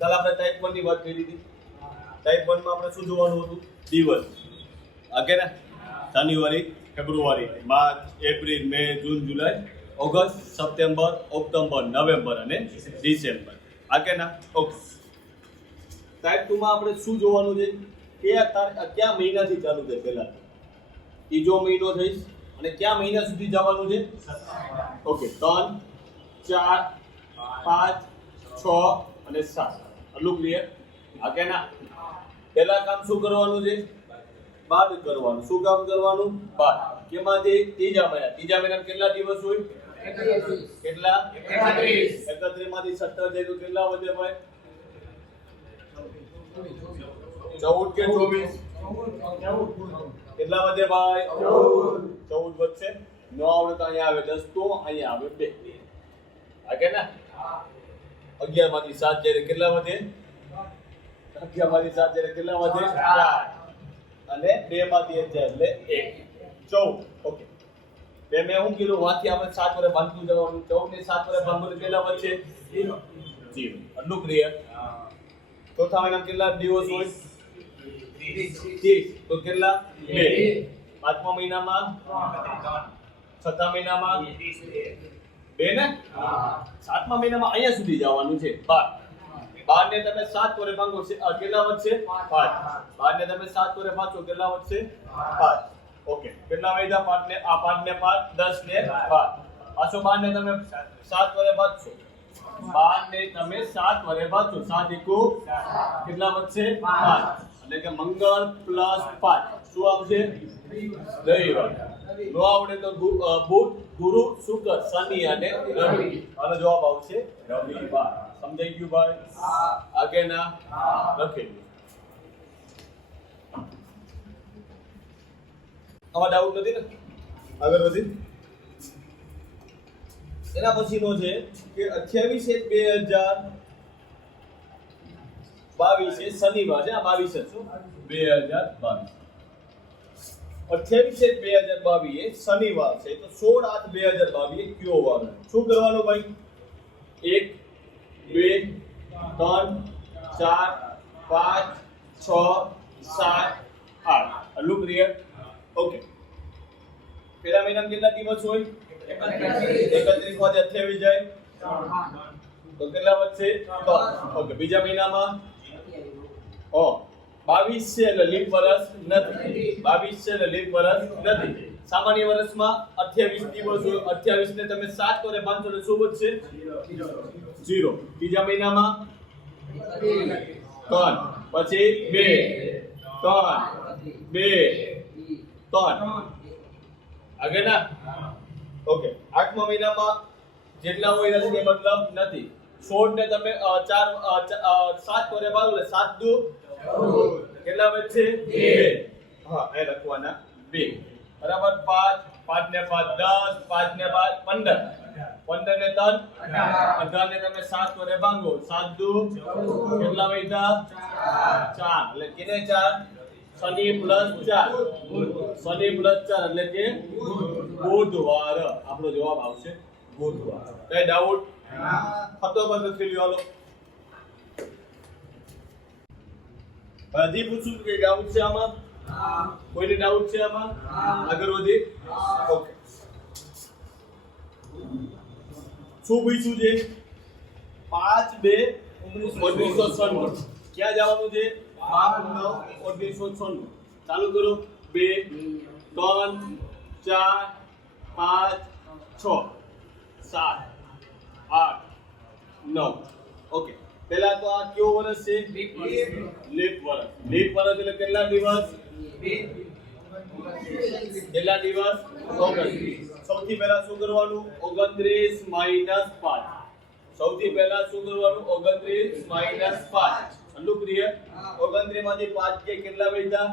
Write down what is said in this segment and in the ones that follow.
કાલ આપણે ટાઈપ 1 ની વાત કરી હતી. ટાઈપ 1 માં આપણે શું જોવાનું હતું? દિવસ. ઓકે ને? January February, March, April, May, June, July, August, September, October, November અને ડિસેમ્બર. ઓકે ના? ઓકે. ટાઈપ 2 માં આપણે શું જોવાનું છે? કયા કયા મહિનાથી ચાલુ છે પહેલા? ત્રીજો મહિનો થઈશ. અને કયા મહિના સુધી જવાનું છે? ઓકે, ત્રણ, ચાર, પાંચ, છ અને સાત. આટલું ક્લિયર હા કે ના પહેલા કામ શું કરવાનું છે? બાદ કરવાનું. શું કામ કરવાનું? બાદ. કેમાંથી? ત્રીજા મહિના ત્રીજા મહિના કેટલા દિવસ હોય? કેટલા? એકત્રીસ. માંથી સત્તર જાય તો કેટલા વધે ભાઈ? ચૌદ કે ચોવીસ? કેટલા વધે ભાઈ? ચૌદ વધશે. ન આવડે તો અહીંયા આવે. દસ તો અહીંયા આવે. બે. આ કે ના અગિયારમાંથી સાત જ્યારે કેટલા વધે? અગિયારમાંથી સાત જ્યારે કેટલા વધે? અને બે માંથી એક જાય એટલે એક. ચૌદ. ઓકે. બે મેં શું કીધું? વાંચી આપણે સાત વડે બાંધતું જવાનું. ચૌદ ને સાત વડે બાંધવાનું કેટલા વધશે જીરો આટલું ક્લિયર ચોથા મહિના કેટલા દિવસ હોય? ત્રીસ. તો કેટલા? બે. પાંચમા મહિનામાં? છઠ્ઠા મહિનામાં? બે ને? સાતમા મહિનામાં અહીંયા સુધી જવાનું છે. બાર. બાર ને તમે સાત વડે ભાગો છે. કેટલા વધશે? પાંચ. બાર ને તમે સાત વડે ભાગો કેટલા વધશે? પાંચ. ઓકે. કેટલા વધ્યા પાંચ ને આ પાંચ ને પાંચ દસ ને બાર. પાછો બાર ને તમે સાત વડે ભાગશો. બાર ને તમે સાત વડે ભાગશો. સાત એકુ કેટલા વધશે? પાંચ. એટલે કે મંગળ પ્લસ પાંચ. શું આવશે? રવિવાર નો આવડે તો બુધ ગુરુ શુક્ર શનિ અને રવિ. આનો જવાબ આવશે રવિવાર. સમજાઈ ગયું ભાઈ? આગે ના? લખેલું આમાં ડાઉટ નથી ને? આગળ વધી. એના પછીનો છે કે 28 એક 2000 બાવીસ એ શનિવાર છે. આ બાવીસ જ શું બે હજાર બાવીસ. અઠ્યાવીસ એક બે હજાર બાવીસ શનિવાર છે તો સોળ આઠ બે હજાર બાવીસ કયો વાર શું કરવાનું ભાઈ? એક બે ત્રણ ચાર પાંચ છ સાત આઠ. આટલું ક્લિયર ઓકે પેલા મહિનામાં કેટલા દિવસ હોય? એકત્રીસમાંથી અઠ્યાવીસ જાય. તો કેટલા વધશે? ઓકે બીજા મહિનામાં? ઓ બાવીસ છે એટલે લીપ વર્ષ નથી. બાવીસ છે એટલે લીપ વર્ષ નથી. સામાન્ય વર્ષમાં અઠ્યાવીસ દિવસ અઠ્યાવીસ ને તમે સાત કરે પાંચસો એટલે શું વધશે? ઝીરો. બીજા મહિનામાં? ત્રણ. પછી બે. ત્રણ. બે. ત્રણ. આગળ ના? ઓકે. આઠમા મહિનામાં જેટલા હોય નથી એ મતલબ નથી. સોળ ને તમે ચાર સાત કરે ભાગો એટલે સાત દુ. કેટલા વચ્ચે? બે. હા એ લખવાના બે. બરાબર? પાંચ પાંચ ને પાંચ દસ પાંચ ને પાંચ પંદર. પંદર ને ત્રણ? અઢાર. ને તમે સાત વડે ભાંગો. સાત દુ? કેટલા વૈધા? ચાર. એટલે કેને ચાર? શનિ પ્લસ ચાર. શનિ પ્લસ ચાર એટલે કે બુધવાર. આપણો જવાબ આવશે બુધવાર. કઈ ડાઉટ હતો બંધ લખી લ્યો હાલો હજી પૂછું કે ડાઉટ છે આમાં? કોઈને ડાઉટ છે આમાં? આગળ વધી? ઓકે શું પૂછ્યું છે? પાંચ બે ઓગણીસો છન્નું. ક્યાં જવાનું છે? પાંચ નવ ઓગણીસો છન્નું. ચાલુ કરો. બે, ત્રણ, ચાર, પાંચ, છ, સાત, આઠ, નવ. ઓકે પહેલા તો આ કયો વર્ષ છે? લીપ વર્ષ. લીપ વર્ષ. એટલે કેટલા દિવસ? કેટલા દિવસ? ઓગણત્રીસ સૌથી પહેલા શું કરવાનું? ઓગણત્રીસ માઇનસ પાંચ. સૌથી પહેલા શું કરવાનું? ઓગણત્રીસ માઇનસ પાંચ. આટલું પ્રિય ઓગણત્રીસમાંથી પાંચ કે કેટલા વધ્યા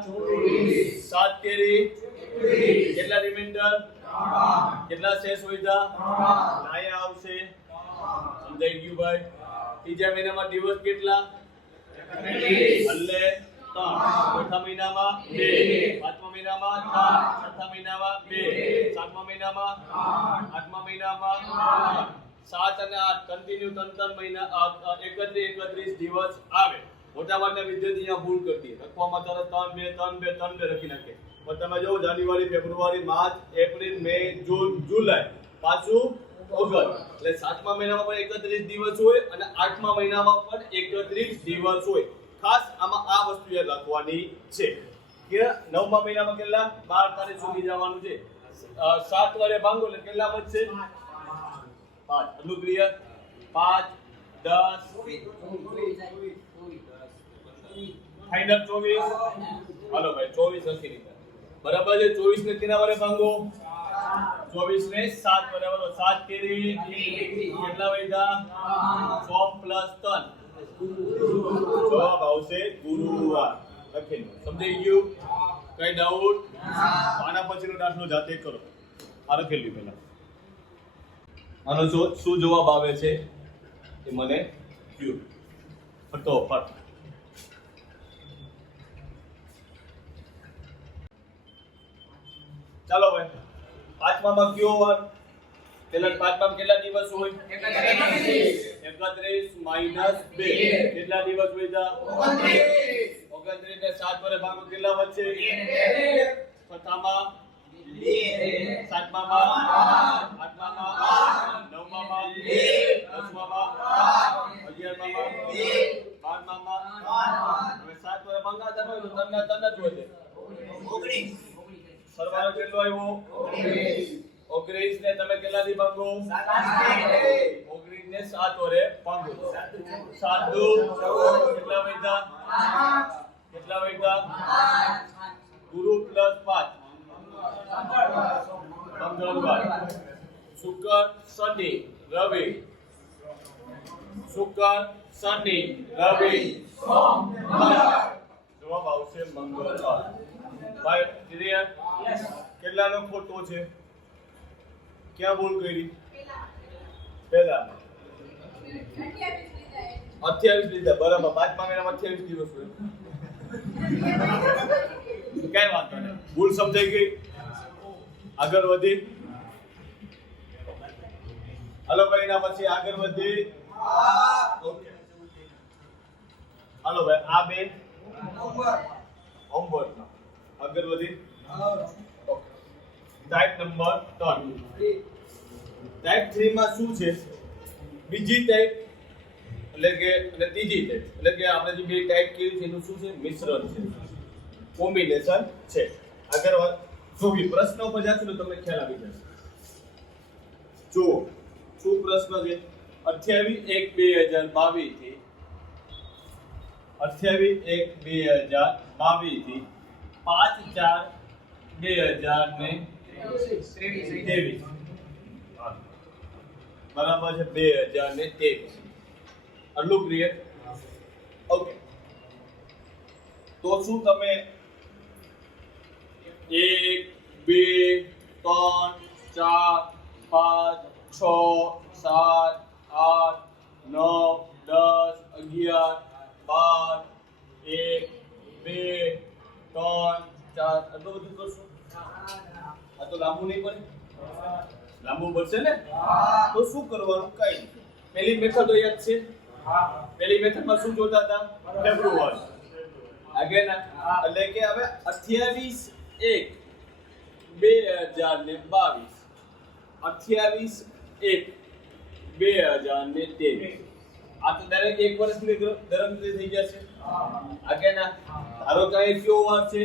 સાત કેરી કેટલા રિમાઇન્ડર કેટલા શેષ વધ્યા અહીંયા આવશે. સમજાઈ ગયું ભાઈ? ત્રીજા મહિનામાં દિવસ કેટલા? એટલે ચોથા મહિનામાં બે. પાંચમા મહિનામાં છઠ્ઠા મહિનામાં બે. સાતમા મહિનામાં આઠમા મહિનામાં સાત અને આઠ. કન્ટિન્યુ ત્રણ ત્રણ મહિના એકત્રીસ એકત્રીસ દિવસ આવે. મોટા ભાગના વિદ્યાર્થી અહીંયા ભૂલ કરતી લખવામાં તરત ત્રણ બે ત્રણ બે ત્રણ બે લખી નાખે. પણ તમે જો January February March April May June July. પાછું ઓગસ્ટ એટલે સાતમા મહિનામાં પણ એકત્રીસ દિવસ હોય અને આઠમા મહિનામાં પણ એકત્રીસ દિવસ હોય. ખાસ આમાં આ વસ્તુ યાદ રાખવાની છે. કે નવમા મહિનામાં કેટલા? બાર તારીખ સુધી જવાનું છે. સાત વારે ભાંગો એટલે કેટલા વધશે પાંચ. એટલું ક્લિયર પાંચ દસ. ફાઇનલ ચોવીસ? હાલો ભાઈ ચોવીસ રીતે બરાબર છે? ચોવીસ ને કેના વડે ભાંગો? ચોવીસ ને સાત બરાબર. સાત તેરી કેટલા વધ્યા છ પ્લસ ત્રણ જવાબ આવશે ગુરુવાર. લખેલું. સમજાઈ ગયું? કઈ ડાઉટ આના પછીનો દાખલો જાતે કરો. આ લખેલું પહેલા. આનો જો શું જવાબ આવે છે? એ મને ક્યુ. ફટો ફટ ચાલો ભાઈ પાંચમામાં કયો વાર? પેલા પાંચમા કેટલા દિવસ હોય? એકત્રીસ માઇનસ બે. કેટલા દિવસ હોય ઓગણત્રીસ. ને સાત વડે ભાગો કેટલા વચ્ચે? છઠ્ઠામાં? સાતમામાં? આઠમામાં? નવમામાં? અગિયારમામાં? બારમામાં? હવે સાત વડે ભાગાતા તમે તમને તમને જ હોય વધે સરવાળો કેટલો આવ્યો? ઓગણીસ. ને તમે કેટલાથી ભાગો? ઓગણીસ ને સાત વડે ભાગો. સાત દુ કેટલા વધ્યા કેટલા વધ્યા ગુરુ પ્લસ પાંચ. મંગળવાર શુક્ર શનિ રવિ. શુક્ર શનિ રવિ. સોમ જવાબ આવશે મંગળવાર. ભાઈ ક્લિયર કેટલાનો ખોટો છે? ક્યાં ભૂલ કરી? પેલા અઠ્યાવીસ લીધા બરાબર. પાંચ મહિનામાં અઠ્યાવીસ દિવસ હોય કઈ વાંધો નહીં. ભૂલ સમજાઈ ગઈ? આગળ વધી. હલો ભાઈ એના પછી આગળ વધી. ઓકે. હાલો ભાઈ આ બે હોમવર્ક આગળ વધી. ટાઈપ નંબર 3 ટાઈપ 3 માં શું છે? બીજી ટાઈપ એટલે કે અને ત્રીજી ટાઈપ એટલે કે આપણે જે બે ટાઈપ કીધું છે એનું શું છે? મિશ્રણ છે. કોમ્બિનેશન છે. આગળ વાત. જોવી પ્રશ્ન ઉપર જાશું તો તમને ખ્યાલ આવી જશે. જુઓ. શું પ્રશ્ન છે? અઠ્યાવીસ એક બે હજાર બાવીસથી અઠ્યાવીસ એક બે હજાર બાવીસથી પાંચ ચાર બે હજાર ને ત્રેવીસ બરાબર છે બે હજાર ને ત્રેવીસ આટલું ક્લિયર ઓકે તો શું તમે એક બે ત્રણ ચાર પાંચ છ સાત આઠ નવ દસ અગિયાર બાર એક બે ત્રણ ચાર આટલું બધું કરશું? આ તો લાંબુ નહીં પડે? લાંબુ પડશે ને? તો શું કરવાનું? કઈ પહેલી મેથડ યાદ છે. પેલી મેથડમાં શું જોતા હતા? ફેબ્રુઆરી આગળ એટલે કે હવે 28 એક 2022 28 એક 2023 આ તો દરેક એક વર્ષની દરમિયાન થઈ જશે આગળના ધારો કે કયો વાર છે.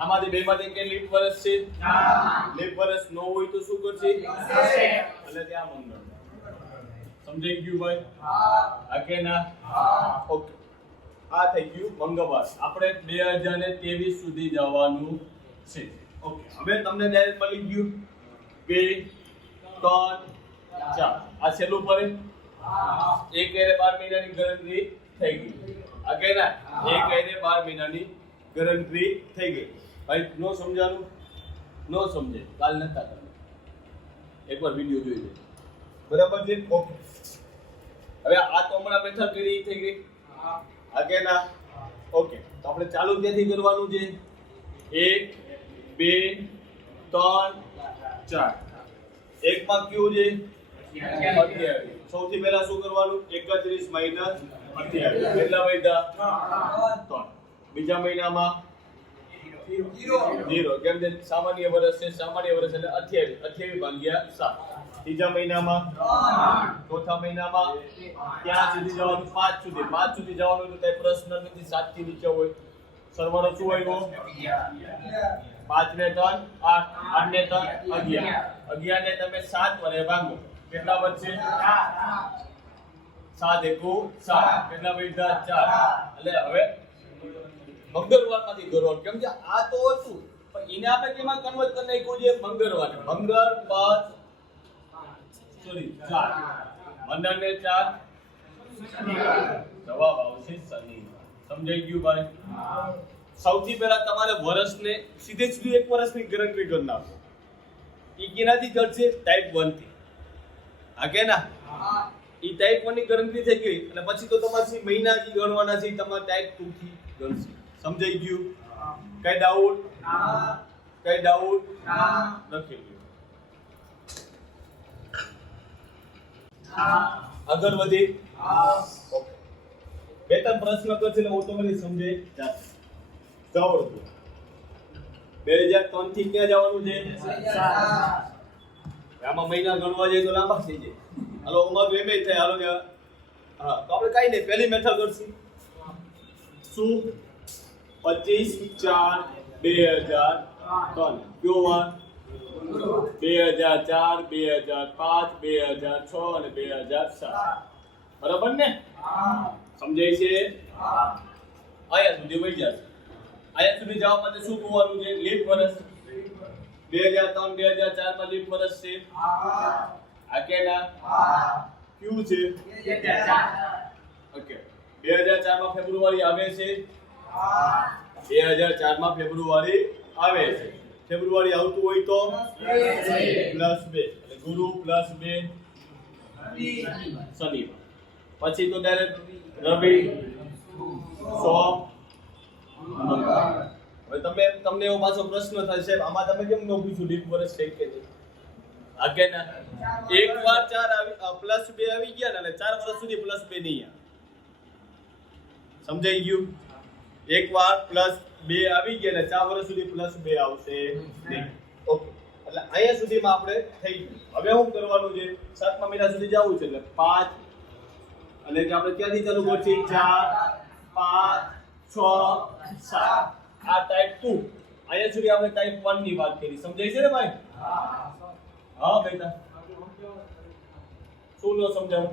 આમાંથી બે માંથી કે લીપ વર્ષ છે? લીપ વર્ષ ન હોય તો શું કરશે? એટલે ત્યાં મંગળ. સમજાઈ ગયું ભાઈ? આગળના ઓકે. આ થઈ ગયું મંગળવાર. આપણે બે હજાર ને ત્રેવીસ સુધી જવાનું છે. ઓકે. હવે તમને ડાયરેક્ટ મળી ગયું બે ત્રણ ચાર. આ છેલ્લું પડે એક એરે બાર મહિનાની ગણતરી થઈ ગઈ. આગળ ના એક એરે બાર મહિનાની ગણતરી થઈ ગઈ. ભાઈ નો સમજાનું? નો સમજે. કાલ નતા તમે એકવાર વીડિયો જોઈ લે. બરાબર છે? ઓકે. હવે આ તો હમણાં મેથડ કરી થઈ ગઈ. આગળ ના? ઓકે. તો આપણે ચાલુ ત્યાંથી કરવાનું છે? એક બે ત્રણ ચાર. એકમાં કયું છે? સૌથી પહેલા શું કરવાનું? એકત્રીસ મહિના અઠ્યાવીસ. કેટલા મહિના? ત્રણ. બીજા મહિનામાં? જીરો કેમ કે સામાન્ય વર્ષ છે સામાન્ય વર્ષ એટલે અઠ્યાવીસ. અઠ્યાવીસ ભાગ્યા સાત. ત્રીજા મહિનામાં? ચોથા મહિનામાં? ત્યાં સુધી જવાનું? પાંચ સુધી. પાંચ સુધી જવાનું તો કઈ પ્રશ્ન નથી સાતથી નીચે હોય. સરવાળો શું આવ્યો? પાંચ ને ત્રણ આઠ. આઠ ને ત્રણ અગિયાર. અગિયાર ને તમે સાત વડે ભાગો. કેટલા વધશે સાત એકુ સાત. કેટલા વધ્યા ચાર. એટલે હવે મંગળવારમાંથી ગરવાનું કેમ કે આ તો હતું, પણ એને આપણે કેમાં કન્વર્ટ કરી નાખ્યું છે? મંગળવાર મંગળ બાદ સોરી ચાર. મંડળ ને ચાર. જવાબ આવશે શનિ. સમજાઈ ગયું ભાઈ? સૌથી પહેલા તમારે વર્ષને સીધે સીધું એક વર્ષની ગણતરી કરી નાખો. એ કેનાથી કરશે ટાઈપ 1 થી. આ કે ના? ઈ ટાઈપ 1 ની ગણતરી થઈ ગઈ અને પછી તો તમારે મહિના જે ગણવાના છે તમારે ટાઈપ 2 થી ગણશે. સમજાઈ ગયું? કઈ ડાઉટ કઈ ડાઉટ લખી લ્યો આગળ વધી. ઓકે બે ત્રણ પ્રશ્ન કરશે બે હજાર ત્રણથી ક્યાં જવાનું છે? આમાં મહિના ગણવા જઈએ તો લાંબા થઈ જાય. હાલો અમાર બે થાય. હાલો કે, હા, તો આપણે કઈ નહીં, પહેલી મેથડ કરશું. શું? પચીસ ચાર બે હજાર ત્રણ. કયો વાર? બે હજાર ચાર, બે હજાર પાંચ, બે હજાર છ અને બે હજાર સાત. બરાબર ને? સમજાય છે? આયા સુધી વહી જશે. આયા સુધી જવા માટે શું કરવાનું છે? લીપ વર્ષ. બે હજાર ત્રણ, બે હજાર ચારમાં વર્ષ છે. આ કેના? ક્યુ છે? ઓકે. બે હજાર ચાર ફેબ્રુઆરી આવે છે. બે હજાર ચાર ફેબ્રુઆરી આવે છે. ફેબ્રુઆરી આવતું હોય તો? પ્લસ બે. ગુરુ પ્લસ બે. શનિવાર. પછી તો ત્યારે રવિ. સોમ. મંગળ. હવે તમે તમને એવો પાછો પ્રશ્ન સાહેબ, આમાં તમે કેમ ન પૂછ્યું? લીપ વર્ષ છે કે નહીં? આગે ના એક વાર ચાર આવી પ્લસ બે આવી ગયા ને, એટલે ચાર વર્ષ સુધી પ્લસ બે નહીં સમજાઈ ગયું? એક વાર પ્લસ બે આવી ગયા, એટલે ચાર વર્ષ સુધી પ્લસ બે આવશે નહીં. ઓકે એટલે અહીંયા સુધીમાં આપણે થઈ ગયું. હવે શું કરવાનું છે? સાતમા મહિના સુધી જવું છે, એટલે પાંચ એટલે આપણે ક્યાંથી ચાલુ કરશે ચાર, પાંચ, છ, સાત. આ ટાઈપ ટુ અહીંયા સુધી આપણે ટાઈપ વનની વાત કરી. સમજાય છે ને ભાઈ? હા બેટા. શું ન સમજાવું?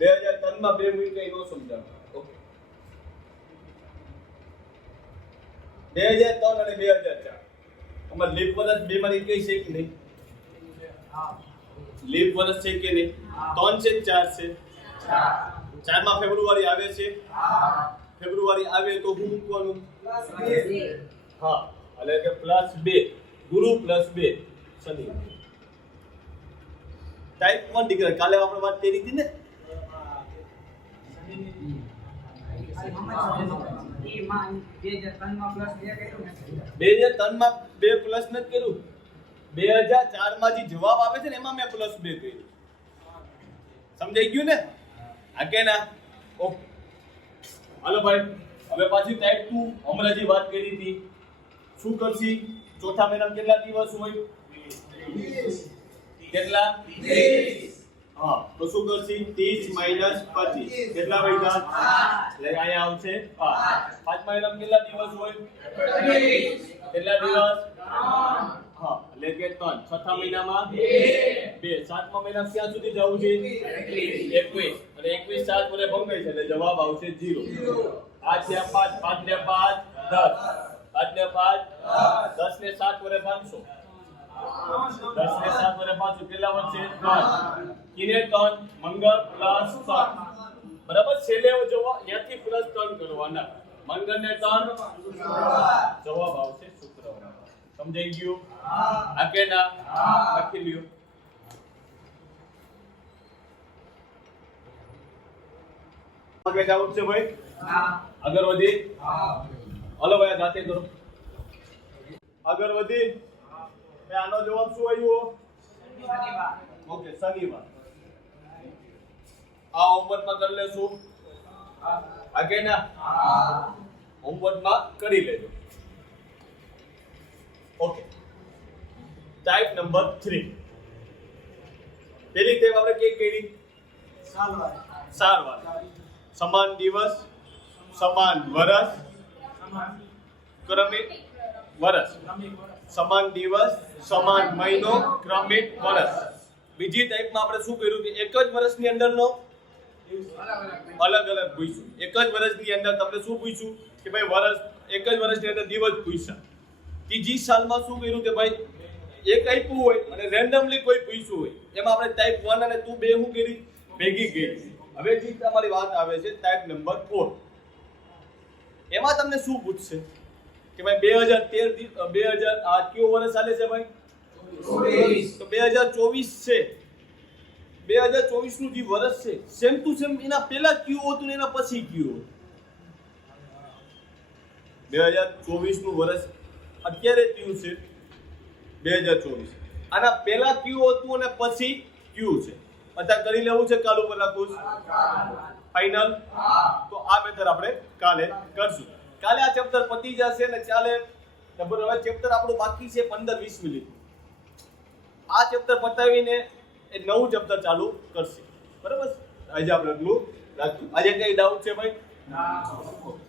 બે હજાર ત્રણમાં બે મિનિટ કઈ ન સમજાવું. ઓકે. બે હજાર ત્રણ અને બે હજાર ચાર. અમારે લીપ વર્ષ બે માંથી કઈ છે કે નહીં? લીપ વર્ષ છે કે નહીં? ત્રણ છે ચાર છે? ચાર. માં ફેબ્રુઆરી આવે છે? ફેબ્રુઆરી આવે તો હું મૂકવાનું? હા એટલે કે પ્લસ બે. ગુરુ પ્લસ બે. શનિ. ટાઈપ વન ડિગ્રી કાલે આપણે વાત કરી હતી ને? બે હજાર ત્રણમાં બે પ્લસ નથી કર્યું. બે હજાર ચારમાં જે જવાબ આવે છે ને એમાં મેં પ્લસ બે કર્યું. સમજાઈ ગયું ને? હા કે ના ઓકે હાલો ભાઈ હવે પાછી ટાઈપ ટુ. હમણાં જે વાત કરી હતી. શું કરશી? ચોથા મહિના કેટલા દિવસ હોય? કેટલા? હા તો શું કરશી? ત્રીસ માઇનસ પચીસ. કેટલા પૈસા એટલે અહીંયા આવશે પાંચ. પાંચ મહિનામાં કેટલા દિવસ હોય? કેટલા દિવસ? એટલે કે ત્રણ. છઠ્ઠા મહિનામાં બે. સાતમા મહિનામાં ક્યાં સુધી જવું છે? એકવીસ. અને એકવીસ સાત વડે ભંગાઈ છે એટલે જવાબ આવશે જીરો. પાંચ ને પાંચ પાંચ ને પાંચ દસ. પાંચ ને પાંચ દસ. ને સાત વડે પાંચસો. દસ ને સાત વડે પાંચસો કેટલા વધશે ત્રણ. કિને ત્રણ? મંગળ પ્લસ ત્રણ. બરાબર? છેલ્લે જોવા ત્યાંથી પ્લસ ત્રણ કરવાના. મંગળ ને ત્રણ. જવાબ સમજાઈ ગયું હા કે ના લખી લ્યો આગળ જાવું છે ભાઈ આગળ વધી હાલો ભાઈ જાતે કરો આગળ વધી એ આનો જવાબ શું આવ્યો ઓકે શનિવાર આ હોમવર્કમાં કરી લેશું હા કે ના હોમવર્કમાં કરી લેજો ઓકે ટાઈપ નંબર થ્રી પેલી ટેપ આપણે કઈ કરી? સારવાર. સમાન દિવસ, સમાન વરસ, ક્રમિક વરસ. સમાન દિવસ, સમાન મહિનો, ક્રમિક વરસ. બીજી ટાઈપમાં આપણે શું કર્યું કે એક જ વર્ષની અંદરનો અલગ અલગ પૂછ્યું. એક જ વર્ષની અંદર તમને શું પૂછ્યું? કે ભાઈ વર્ષ એક જ વર્ષની અંદર દિવસ પૂછ્યા. ત્રીજી સાલમાં શું કર્યું કે ભાઈ એક આપ્યું હોય અને રેન્ડમલી કોઈ પૂછ્યું હોય એમાં આપણે ટાઈપ વન અને ટુ બે શું કરી? ભેગી કરી. હવે જે તમારી વાત આવે છે ટાઈપ નંબર ફોર એમાં તમને શું પૂછશે? કે ભાઈ બે હજાર તેર બે હજાર આ કયો વર્ષ ચાલે છે ભાઈ? તો બે હજાર ચોવીસ છે. બે હજાર ચોવીસનું જે વર્ષ છે સેમ ટુ સેમ એના પહેલા કયું હતું ને એના પછી કયું બે હજાર ચોવીસનું વર્ષ અત્યારે કયું છે. બે હજાર ચોવીસ. આના પહેલા કયું હતું અને પછી ક્યુ છે? અત્યારે કરી લેવું છે કાલ ઉપર લખું ફાઇનલ? તો આ મેથડ આપણે કાલે કરશું. કાલે આ ચેપ્ટર પતી જશે ને ચાલે લગભગ હવે ચેપ્ટર આપણું બાકી છે પંદર વીસ મિનિટ. આ ચેપ્ટર પતાવીને એ નવું ચેપ્ટર ચાલુ કરશે. બરાબર? આજે આપણે એટલું રાખશું. આજે કઈ ડાઉટ છે ભાઈ? ઓકે.